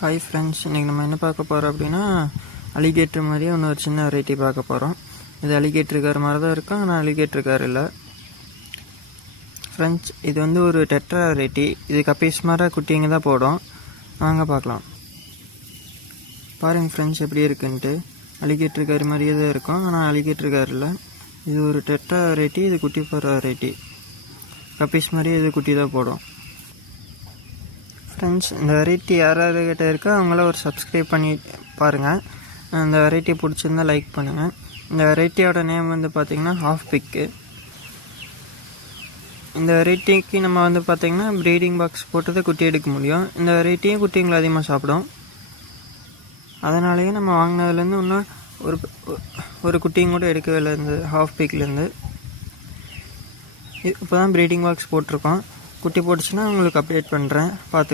Hi friends, இன்றைக்கி நம்ம என்ன பார்க்க போகிறோம் அப்படின்னா அலிகேட்டர் மாதிரியே ஒரு சின்ன வெரைட்டி பார்க்க போகிறோம். இது அலிகேட்டர் கார் மாதிரி தான் இருக்கும், ஆனால் அலிகேட்டர் கார் இல்லை ஃப்ரெண்ட்ஸ். இது ஒரு டெட்ரா வெரைட்டி. இது கப்பீஸ் மாதிரி குட்டிங்க தான் போடும். வாங்க பார்க்கலாம். பாருங்கள் ஃப்ரெண்ட்ஸ் எப்படி இருக்குன்ட்டு. அலிகேட்டர் கார் மாதிரியே தான் இருக்கும், ஆனால் அலிகேட்டர் கார் இல்லை. இது ஒரு டெட்ரா வெரைட்டி. இது குட்டி போடுற வெரைட்டி. கப்பீஸ் மாதிரியே இது குட்டி தான் போடும் ஃப்ரெண்ட்ஸ். இந்த வெரைட்டி யார் யார்கிட்ட இருக்கோ அவங்களாம் ஒரு சப்ஸ்கிரைப் பண்ணி பாருங்கள். இந்த வெரைட்டி பிடிச்சிருந்தால் லைக் பண்ணுங்கள். இந்த வெரைட்டியோட நேம் பார்த்திங்கன்னா ஹாஃப் பிக்கு. இந்த வெரைட்டிக்கு நம்ம பார்த்திங்கன்னா ப்ரீடிங் பாக்ஸ் போட்டு தான் குட்டி எடுக்க முடியும். இந்த வெரைட்டியும் குட்டிங்களை அதிகமாக சாப்பிடும். அதனாலேயே நம்ம வாங்கினதுலேருந்து இன்னும் ஒரு குட்டியும் கூட எடுக்கவே இல்லை. இந்த ஹாஃப் பிக்லேருந்து இப்போ தான் ப்ரீடிங் பாக்ஸ் போட்டிருக்கோம். குட்டி போட்டுச்சுன்னா உங்களுக்கு அப்டேட் பண்ணுறேன், பார்த்து.